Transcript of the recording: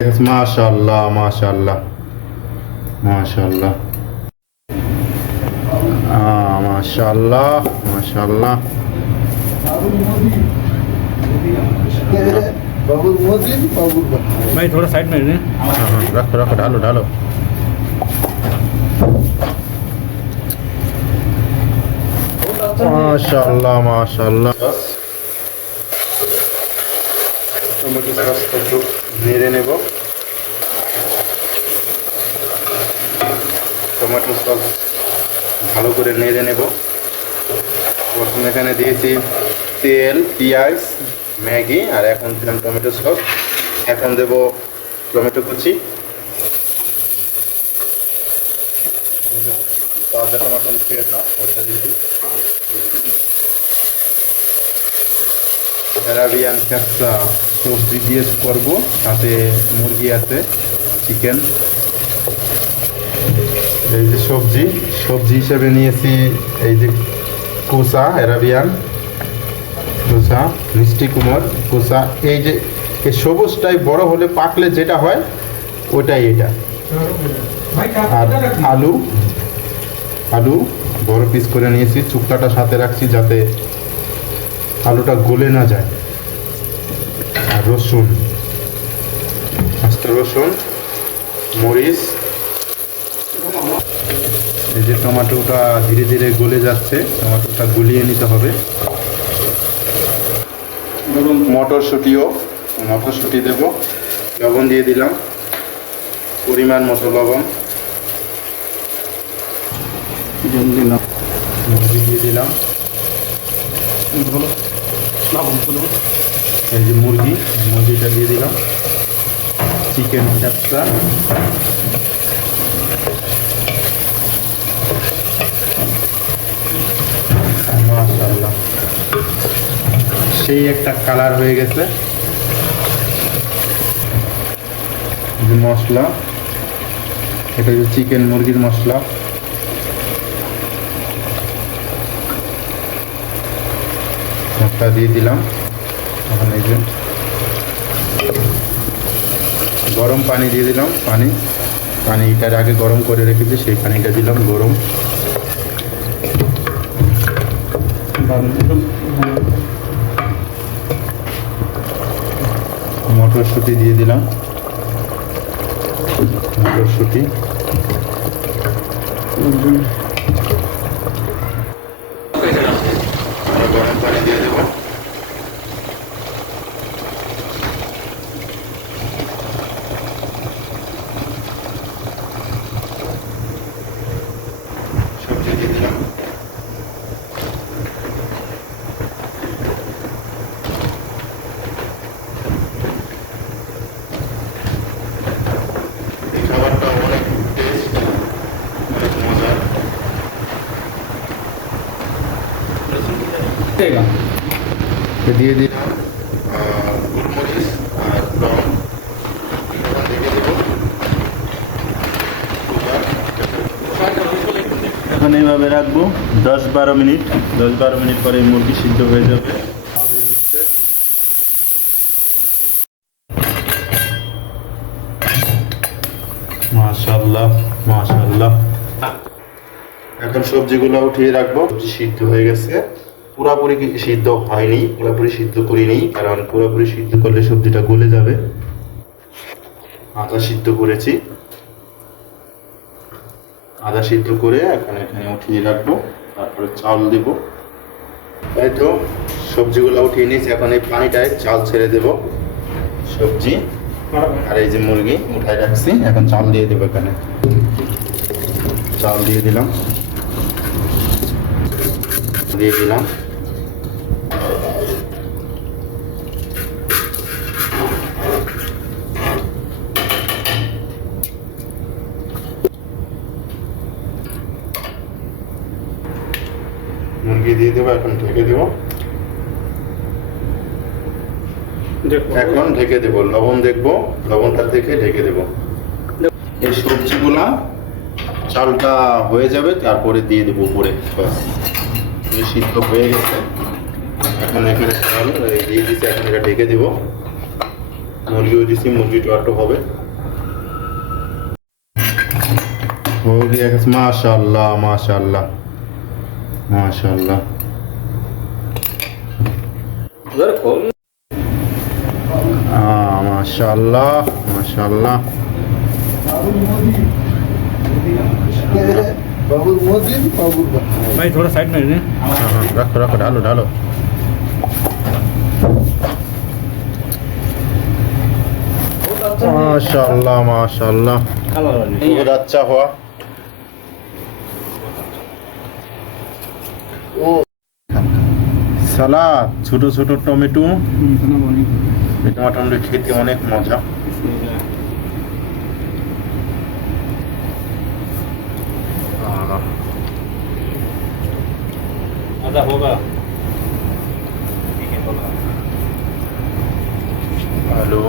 माशाल्लाह माशाल्लाह माशाल्लाह माशाल्लाह माशाल्लाह भाई थोड़ा साइड में हाँ, हाँ, रख रख डालो डालो। अच्छा माशाल्लाह माशाल्लाह। টমেটো সসটা একটু নেড়ে নেব। টমেটো সস ভালো করে নেড়ে নেব। প্রথমে এখানে দিয়েছি তেল, পেঁয়াজ, ম্যাগি আর এখন দিলাম টমেটো সস এখন দেব টমেটো কুচি। টমাটো ওটা দিয়ে দিই। অ্যারাবিয়ান ক্যাপসা সবজি দিয়ে করব। সাথে মুরগি আছে চিকেন এই যে সবজি সবজি হিসেবে নিয়েছি এই যে কুসা অ্যারাবিয়ান কুসা মিষ্টি কুমড় কুসা এই যে, এই সবুজটাই বড় হলে পাকলে যেটা হয়, ওটাই এটা। আর আলু আলু বড় পিস করে নিয়েছি। চুক্তাটা সাথে রাখছি যাতে আলুটা গলে না যায়। রসুন আস্তে রসুন মরিচ। এই যে টমেটোটা ধীরে ধীরে গলে যাচ্ছে টমেটোটা গুলিয়ে নিতে হবে। মটরশুঁটিও মটরশুঁটি দেব। লবণ দিয়ে দিলাম। পরিমাণ মতো লবণ। মুরগি দিয়ে দিলাম। এই যে মুরগি মুরগিটা দিয়ে দিলাম। চিকেন মাশাআল্লাহ। সেই একটা কালার হয়ে গেছে। মশলা। এটা হচ্ছে চিকেন মুরগির মশলা। মশলা দিয়ে দিলাম। এখন এই যে গরম পানি দিয়ে দিলাম, পানি। পানিটার আগে গরম করে রেখেছি, সেই পানিটা দিলাম গরম। মটরশুঁটি দিয়ে দিলাম। মটরশুঁটি আর গরম পানি দিয়ে দেবো সবজি দিয়ে দিলাম এই খাবারটা অনেক টেস্ট অনেক মজার দিয়ে এখন এইভাবে রাখব। দশ বারো মিনিট। দশ বারো মিনিট পরে মুরগি সিদ্ধ হয়ে যাবে। হচ্ছে মাশাল্লাহ মাশাল্লাহ এখন সবজিগুলো উঠিয়ে রাখব। সবজি সিদ্ধ হয়ে গেছে। পুরাপুরি সিদ্ধ হয়নি? পুরোপুরি সিদ্ধ করিনি, কারণ পুরোপুরি সিদ্ধ করলে সবজিটা গলে যাবে। আদা সিদ্ধ করেছি। আদা সিদ্ধ করে এখন এখানে উঠিয়ে রাখব, তারপরে চাল দেব। এই তো সবজিগুলো উঠিয়ে নিয়েছি, এখন এই পানিটায় চাল ছেড়ে দেব, সবজি। আর এই যে মুরগি, উঠায় রাখছি, এখন চাল দিয়ে দেবো এখানে। চাল দিয়ে দিলাম। দিয়ে দিলাম মুরগি দিয়ে দেবো এখন ঢেকে দেবো। এখন ঢেকে দেবো লবণ দেখব লবণটা দেখে ঢেকে দেবো। এই সবজিগুলা চালটা হয়ে যাবে তারপরে দিয়ে দেবো উপরে। সিদ্ধ হয়ে গেছে। এখন এখানে চাল দিয়ে দিচ্ছি এখন এটা ঢেকে দেবো। মুরগিও দিচ্ছি মুরগি টাটো হবে। মাশাল্লাহ মাশাল্লাহ माशाल्लाह माशाल्लाह हाँ माशाल्लाह माशाल्लाह বাবুর মজিদ বাবুর বাড়ি भाई थोड़ा साइड में रहने हाँ हाँ रखो रखो डालो डालो माशाल्लाह माशाल्लाह कलर वाली बहुत अच्छा हुआ ও সালাদ ছোট ছোট টমেটো। টমেটো টমেটো খেতে অনেক মজা। আদা হ্যালো